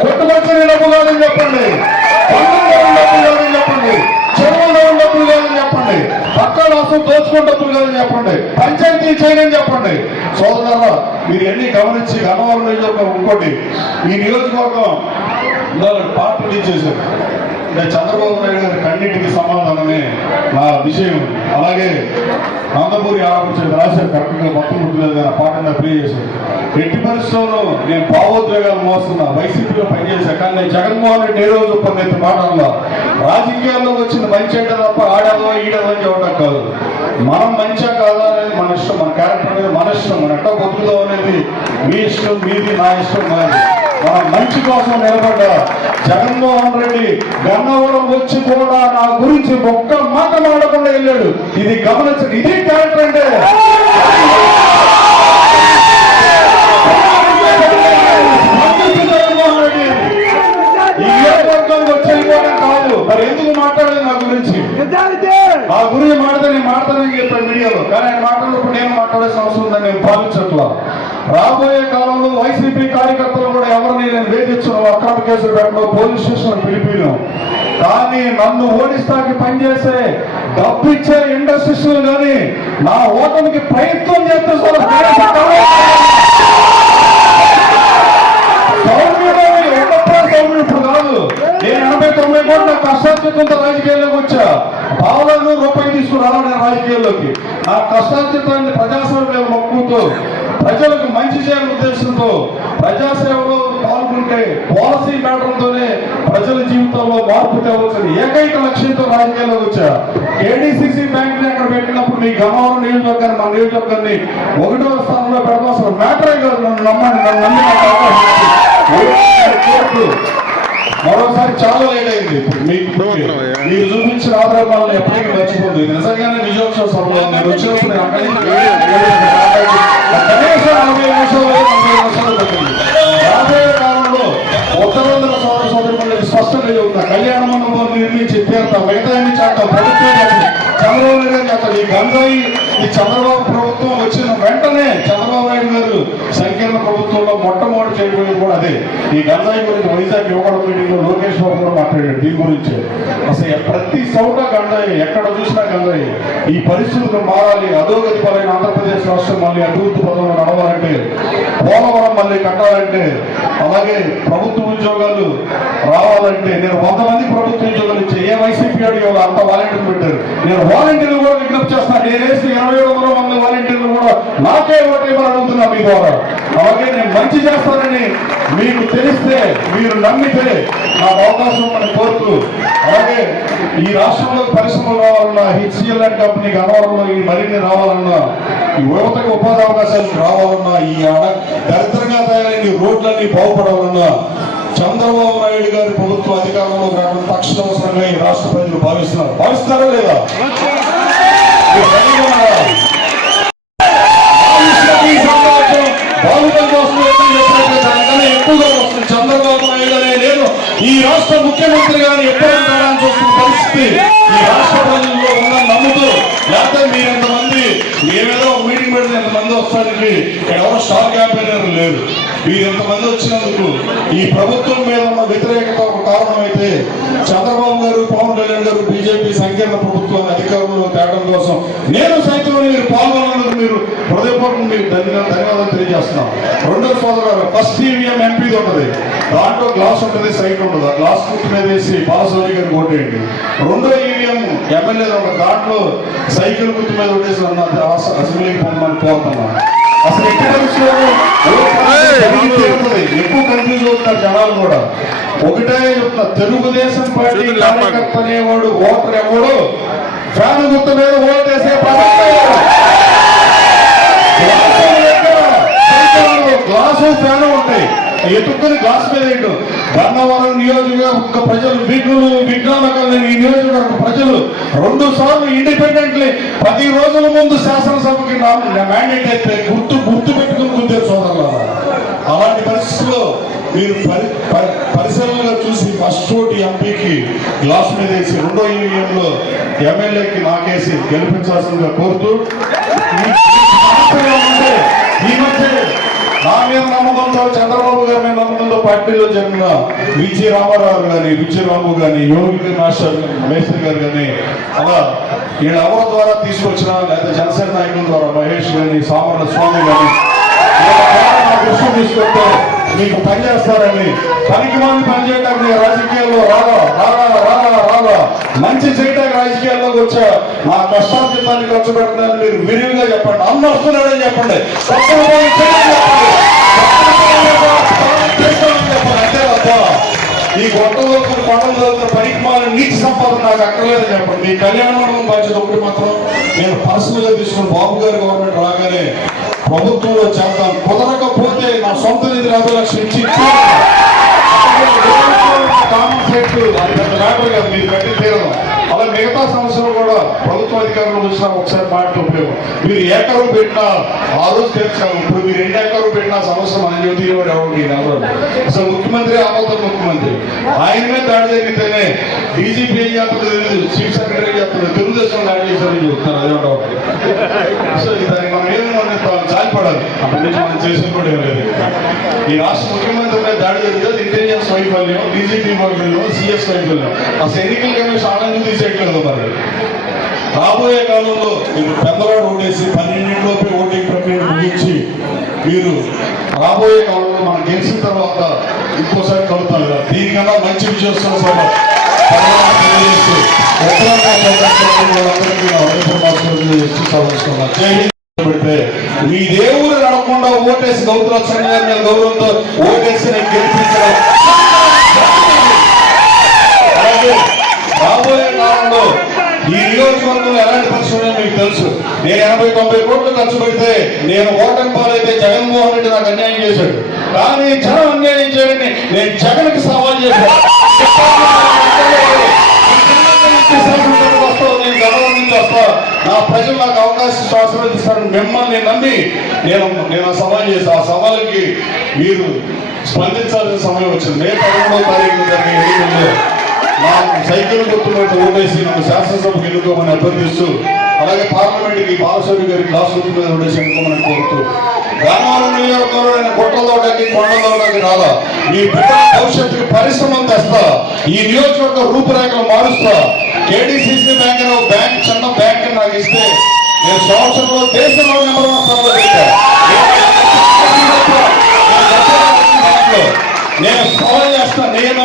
కొట్టుకొచ్చిన డబ్బు కాదని చెప్పండి పన్నుల్లో ఉన్న డబ్బులు కాదని చెప్పండి చెరువులో ఉన్న డబ్బులు కాదని చెప్పండి. పక్క రాష్ట్రం దోచుకున్న డబ్బులు కాదని చెప్పండి. పంచాయతీ చేయడం చెప్పండి. సోదరులారా మీరు ఎన్ని గమనించి గన్నవరం నియోజకవర్గం ఇంకోటి ఈ నియోజకవర్గం పార్టీ ఇచ్చేసారు చంద్రబాబు నాయుడు గారి కన్నింటికి సమాధానమే నా విషయం. అలాగే నందమూరి ఆరోపించిన రాశారు కరెక్ట్గా మొత్తం గుర్తులేదు కానీ పాటను ప్లే చేశారు. ఎట్టి పరిస్థితుల్లో నేను భావోద్వేగాలు మోస్తున్నా వైసీపీలో పనిచేశా కానీ నేను జగన్మోహన్ రెడ్డి ఏ రోజు పొందెత్తి మాటల్లో రాజకీయాల్లో వచ్చింది మంచి అంటే తప్ప ఆడాలో ఈడేదో అని చెప్పడం కాదు. మనం మంచిగా కాదా అనేది మన ఇష్టం మన క్యారెక్టర్ అనేది మన ఇష్టం మన ఎట్లా బతుకుదాం అనేది మీ ఇష్టం మీది నా ఇష్టం నాది మన మంచి కోసం నిలబడ్డ జగన్మోహన్ రెడ్డి గన్నవరం వచ్చి కూడా నా గురించి ఒక్క మాట మాడకుండా వెళ్ళాడు. ఇది గమనించండి ఇది క్యారెక్టర్ అంటే జగన్మోహన్ రెడ్డి ఈ నియోజకవర్గానికి వచ్చి వెళ్ళిపోవడం కాదు మరి ఎందుకు మాట్లాడలేదు నా గురించి ఆ గురించి మాట్లాడితే నేను మాట్లాడదని చెప్పాను మీడియాలో కానీ ఆయన మాట్లాడినప్పుడు నేను మాట్లాడాల్సిన అవసరం ఉందని నేను భావించట్లా రాబోయే కాలంలో వైసీపీ కార్యకర్తలు కూడా ఎవరిని నేను వేధించను అక్రమ కేసులు పెట్టడం పోలీస్ స్టేషన్ పిలిపిను. కానీ నన్ను ఓడిస్తాకి పనిచేసే డబ్బు ఇచ్చే ఇండస్ట్రీస్లు కానీ నా ఓటమికి ప్రయత్నం చేస్తే సౌమ్యుడు ఉన్నప్పుడు కష్టార్జితంతో రాజకీయాల్లోకి వచ్చా. పావులను రూపాయి తీసుకురావడం రాజకీయాల్లోకి. నా కష్టార్జితాన్ని ప్రజాస్వామ్యం మొక్కుతూ ప్రజలకు మంచి చేయాలనే ఉద్దేశంతో ప్రజాసేవలో పాల్గొంటే పాలసీ మ్యాటర్తోనే ప్రజల జీవితంలో మార్పు తేవలసిన ఏకైక లక్ష్యంతో రాజకీయాల్లోకి వచ్చా. కేడీసీసీ బ్యాంక్ని అక్కడ పెట్టినప్పుడు మీ గమనం నియోజకవర్గాన్ని మా నియోజకవర్గాన్ని ఒకటో స్థానంలో పెట్టవలసిన మ్యాటరే కాదు నన్ను నమ్మండి నన్ను నమ్మి కోర్టు మరోసారి చాలా లేట్ అయింది. మీకు మీరు చూపించిన ఆధారాలను ఎప్పటికీ మర్చిపోతుంది నిజంగానే విజయోత్సవ సభలో నేను వచ్చినప్పుడు నేను అక్కడి నుంచి కనీసం నలభై నలభై రాబోయే కాలంలో ఉత్తరాంధ్ర సోదర సోదరులకు స్పష్టంగా కళ్యాణ మండపం నిర్మించి తీరుతాం మిగతా అన్ని ప్రభుత్వం చంద్రబాబు నాయుడు ఈ గంజాయి ఈ చంద్రబాబు ప్రభుత్వం వచ్చిన వెంటనే చంద్రబాబు నాయుడు గారు సంకీర్ణ ప్రభుత్వంలో మొట్టమొదటి చేయబోయేది కూడా అదే ఈ గంజాయి గురించి వైజాగ్ యువకుల మీటింగ్లో లోకేష్ బాబు కూడా మాట్లాడాడు దీని గురించి. అసలు ప్రతి చోట గంజాయి ఎక్కడ చూసినా గంజాయి ఈ పరిస్థితులు మారాలి. అధోగతి పరైన ఆంధ్రప్రదేశ్ రాష్ట్రం మళ్ళీ అభివృద్ధి పదంలో నడవాలంటే పోలవరం మళ్ళీ కట్టాలంటే అలాగే ప్రభుత్వ ఉద్యోగాలు రావాలంటే నేను వంద మంది ప్రభుత్వ ఉద్యోగాలు ఇచ్చే ఏ అంత వాలంటీర్లు పెట్టారు. నేను వాలంటీర్లు కూడా విజ్ఞప్తి చేస్తాను నేను వేసిన ఇరవై ఏడు వందల మంది వాలంటీర్లు కూడా నాకే ఓటు ఇవ్వాలని అడుగుతున్నా మీ ద్వారా. అలాగే నేను మంచి చేస్తానని మీకు తెలిస్తే మీరు నమ్మితే నాకు అవకాశం అని కోరుతూ అలాగే ఈ రాష్ట్రంలో పరిశ్రమలు రావాలన్నా హెచ్సిఎల్ లాంటి కంపెనీకి అనవరంలో ఈ మరిన్ని రావాలన్నా ఈ యువతకు ఉపాధి అవకాశాలు రావాలన్నా ఈ దరిద్రంగా తయారైన రోడ్లన్నీ బాగుపడాలన్నా చంద్రబాబు నాయుడు గారి ప్రభుత్వ అధికారంలో రావడం తక్షణ అవసరంగా ఈ రాష్ట్ర ప్రజలు భావిస్తున్నారు. భావిస్తారా లేదా? ఈ చంద్రబాబు నాయుడు అనే నేను ఈ రాష్ట్ర ముఖ్యమంత్రి గారిని ఎప్పుడు ఉంటాడని చూస్తున్న పరిస్థితి. ఈ రాష్ట్ర ప్రజల్లో ఉన్న నమ్ముతూ లేకపోతే మీరు ఎంతమంది మేమేదో పెడితే ఎంతమంది వస్తానికి ఇక్కడ ఎవరు స్టార్ క్యాంపెయినర్ లేరు. మీరు ఎంతమంది వచ్చినందుకు ఈ ప్రభుత్వం మీద ఉన్న వ్యతిరేకత ఒక కారణం అయితే చంద్రబాబు గారు పవన్ కళ్యాణ్ గారు బీజేపీ సంకీర్ణ ప్రభుత్వాన్ని అధికారంలో తేడం కోసం నేను సైతం మీరు పాల్గొన్నందుకు మీరు హృదయపూర్వకంగా మీకు ధన్యవాదాలు తెలియజేస్తున్నాం రెండో సోదరు ఫస్ట్ ఈవీఎం ఎంపీది ఉంటుంది. దాంట్లో గ్లాస్ ఉంటుంది సైట్ ఉంటుంది. ఆ గ్లాస్ గుర్తు మీద వేసి బాలసౌరి గారు ఓటేయండి రెండో ఈవీఎం ఎమ్మెల్యే ఒక దాంట్లో సైకిల్ గుర్తు మీద ఓటేసి అసెంబ్లీకి పొమ్మని కోరుతున్నాం అసలు జరిగి తీరుతుంది. ఎక్కువ కన్ఫ్యూజ్ అవుతున్నారు జనాలు కూడా. ఒకటే చెప్తున్నా తెలుగుదేశం పార్టీ కార్యకర్త అనేవాడు ఓటర్ ఎవడు? ఫ్యాన్ గుర్తు మీద ఓటేసే ప్రసక్తే సైకిల్లో తేడా ఉంటాయి. ఎత్తుకుని గ్లాస్ మీద వేయడం గన్నవరం నియోజకవర్గ ప్రజలు విఘ్నులు విఘ్నాలకల్ని ఈ నియోజకవర్గ ప్రజలు రెండు సార్లు ఇండిపెండెంట్లీ పది రోజుల ముందు శాసనసభకి మ్యాండేట్ అయితే గుర్తు గుర్తు పెట్టుకుని ముందే సోదరులారా. అలాంటి పరిస్థితుల్లో మీరు పరి పరి- పరిశీలనగా చూసి ఫస్ట్ ఓటు ఎంపీకి గ్లాస్ మీద వేసి రెండో ఈవీఎంలో ఎమ్మెల్యేకి నాకేసి గెలిపించాల్సిందిగా కోరుతూ ఈ మధ్య నా మీద నమ్మకంతో చంద్రబాబు గారి మీద నమ్మకంతో పార్టీలో జరిగిన విజయ రామారావు గాని విజయరాము గాని యోగి మాస్టర్ మేస్త్రి గారు గాని అలా వీళ్ళ ఎవరి ద్వారా తీసుకొచ్చిన లేదా జనసేన నాయకుల ద్వారా మహేష్ గాని సామర్ల స్వామి గాని దృష్టి తీసుకుంటే మీకు పనిచేస్తారని పనికి మంది పనిచేయడానికి రాజకీయాల్లో రాగా రాగా రాగా రాగా మంచి చేయడానికి రాజకీయాల్లోకి వచ్చా. నా కష్టార్జితాన్ని ఖర్చు పెట్టడానికి మీరు విరివిగా చెప్పండి. అన్న వస్తున్నాడని చెప్పండి. అక్కర్లేదు చెప్పండి. మీ కళ్యాణ మండపం బాధ్యత ఒకటి మాత్రం నేను పర్సనల్గా తీసుకుని బాబు గారు గవర్నమెంట్ రాగానే ప్రభుత్వంలో చేద్దాం. కుదరకపోతే నా సొంత నిధి యాభై లక్షలు ఇచ్చి కామన్ అది పెద్ద మ్యాటర్ కాదు మీరు కట్టి తీరడం అలా మిగతా సమస్యలు కూడా ప్రభుత్వ అధికారులు చూసినా ఒకసారి మాట ఉపయోగం. మీరు ఏకరువు పెట్టినా ఆ రోజు తెలుసుకోవాలి ఇప్పుడు మీరు ఎన్ని ఎకరం పెట్టినా సమస్య మన జ్యోతి వాడు ఎవరు అసలు ముఖ్యమంత్రి ఆపోతారు ముఖ్యమంత్రి. ఆయనమే దాడి జరిగితేనే డీజీపీ ఏం చెప్పలేదు చీఫ్ సెక్రటరీ ఏం చేస్తుంది తెలుగుదేశం దాడి చేశారని చెప్తారు అదే ఉండవు సో దానికి మనం ఏమి మనం చాలిపడాలి అప్పటి నుంచి మనం చేసిన కూడా లేదు. ఈ రాష్ట్ర ముఖ్యమంత్రి మీద దాడి జరిగితే అది ఇంటెలిజెన్స్ వైఫల్యం డీజీపీ వైఫల్యం సిఎస్ వైఫల్యం. అసలు ఎన్నికల కమిషన్ ఆనందం తీసేయట్లేదు మరి. రాబోయే కాలంలో మీరు పెద్దవాడు ఓటేసి పన్నెండింటిలోపే ఓటింగ్ ప్రక్రియ ముగించి మీరు రాబోయే కాలంలో మనం గెలిచిన తర్వాత ఇంకోసారి కలుగుతాం కదా. దీనికన్నా మంచి విజయోత్సవ పెడితే మీ దేవుడు నడకుండా ఓటేసి గౌరవ గారి గౌరవంతో ఓటేసి నేను గెలిపించడం. రాబోయే కాలంలో ఈ నియోజకవర్గంలో ఎలాంటి పరిస్థితులు మీకు తెలుసు. నేను ఎనభై తొంభై కోట్లు ఖర్చు పెడితే నేను ఓటమి పాలైతే జగన్మోహన్ రెడ్డి నాకు అన్యాయం చేశాడు. కానీ జనం అన్యాయం చేయడని నేను జగన్కి సవాల్ చేశాను. నా ప్రజలు నాకు అవకాశం ఆశీర్వదిస్తారని మిమ్మల్ని నమ్మి నేను నేను సవాల్ చేశాను ఆ సవాలుకి మీరు స్పందించాల్సిన సమయం వచ్చింది. మే పదమూడవ తారీఖు జరిగే నా సైకిల్ గుర్తున్నట్టు ఓటేసి నన్ను శాసనసభకు ఎన్నుకోమని అభ్యర్థిస్తూ అలాగే పార్లమెంట్కి బాలస్వామి గారి క్లాస్ గుర్తు మీద ఓటేసి ఎన్నుకోమని కోరుతూ గ్రామాల నియోజకవర్గంలో నేను గుట్టలోటకి కొండలోటకి రాలా ఈ బిడ్డల భవిష్యత్తుకి పరిశ్రమలు తెస్తా. ఈ నియోజకవర్గ రూపురేఖలు మారుస్తా. కేడీసీసీ బ్యాంక్ అనే బ్యాంక్ చిన్న బ్యాంక్ నాకు ఇస్తే నేను సంవత్సరంలో దేశంలో నెంబర్ వన్ స్థానంలో పెట్టా. నేను సవాల్ చేస్తా నేను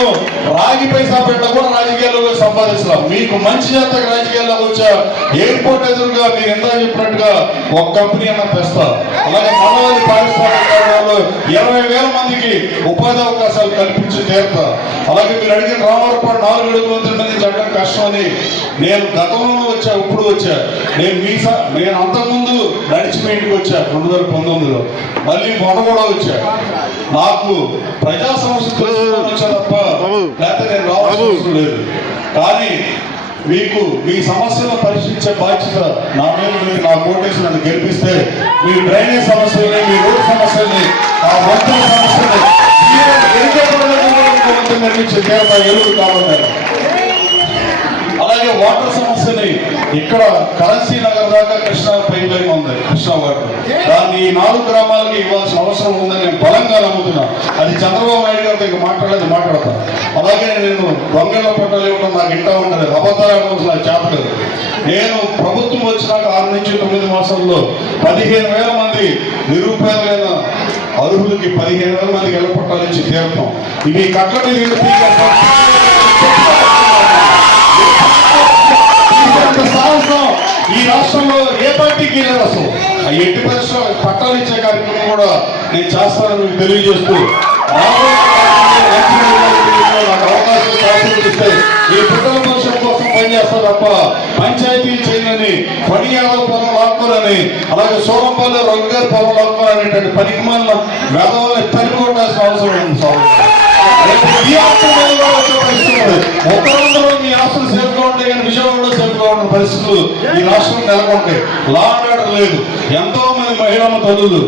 రాగి పైసా పెట్ట కూడా రాజకీయాల్లో సంపాదిస్తున్నాం. మీకు మంచి చేత రాజకీయాల్లో వచ్చా ఎయిర్పోర్ట్ ఎదురుగా మీరు ఎంత చెప్పినట్టుగా ఒక కంపెనీ అన్న తెస్తారు అలాగే మనవారి పారిశ్రామికలో ఇరవై వేల మందికి ఉపాధి అవకాశాలు కల్పించి తీరుతా. అలాగే మీరు అడిగిన రామవరపాటు నాలుగు అడుగుల మంది చెప్పడం కష్టం అని నేను గతంలో వచ్చా ఇప్పుడు వచ్చా. నేను మీ నేను అంతకుముందు నడిచి మీ ఇంటికి వచ్చా రెండు వేల పంతొమ్మిదిలో. మళ్ళీ మొన్న కూడా వచ్చా. నాకు ప్రజా సమస్య తప్ప లేకపోతే నేను రావాల్సిన లేదు కానీ మీకు మీ సమస్యలను పరిశీలించే బాధ్యత నా మీద ఉంది. నా ఓటేసి నన్ను గెలిపిస్తే మీ డ్రైనేజ్ సమస్యల్ని మీ రోడ్డు సమస్యల్ని ఆ వంతుల సమస్యల్ని నిర్మించే ఎలుగు అలాగే వాటర్ సమస్యని ఇక్కడ కరెన్సీ నగర్ దాకా కృష్ణా పైప్ లైన్ ఉంది కృష్ణా వాటర్ దాన్ని ఈ నాలుగు గ్రామాలకి ఇవ్వాల్సిన అవసరం ఉందని నేను నమ్ముతున్నా అది చంద్రబాబు నాయుడు గారితో ఇక మాట్లాడలేదు మాట్లాడతా. అలాగే నేను దొంగల పట్టాలు ఇవ్వడం నాకు ఇంటా ఉండదు అబద్ధాలు ఇవ్వడం నాకు చేతలేదు నేను ప్రభుత్వం వచ్చినాక ఆరు నుంచి తొమ్మిది మాసాల్లో పదిహేను వేల మంది నిరుపేదలైన అర్హులకి పదిహేను వేల మందికి వెళ్ళ పట్టాలు ఇచ్చి తీర్థం ఇవి కట్ల మీద రాష్ట్రంలో ఏ పార్టీకి లేదు అసలు ఆ ఎట్టి పరిశ్రమ పట్టాలు ఇచ్చే కార్యక్రమం కూడా నేను చేస్తానని మీకు తెలియజేస్తూ నాకు అవకాశం శాస్త్రీస్తే ఈ బిడ్డల భవిష్యత్ కోసం పనిచేస్తా తప్ప పంచాయతీ చేయనని పని పనియాదవ పొలం లాక్కోనని అలాగే సోరంపల్లి రంగారు పొలం లాక్కోననేటువంటి పనికి మన వేదవాళ్ళని తరిమికొట్టాల్సిన అవసరం ఉంది సార్. రేపు ఈ ఆస్తుల ఉన్న పరిస్థితులు ఈ రాష్ట్రం నెలకొంటాయి. లా ఆర్డర్ లేదు. ఎంతో మంది మహిళల తల్లులు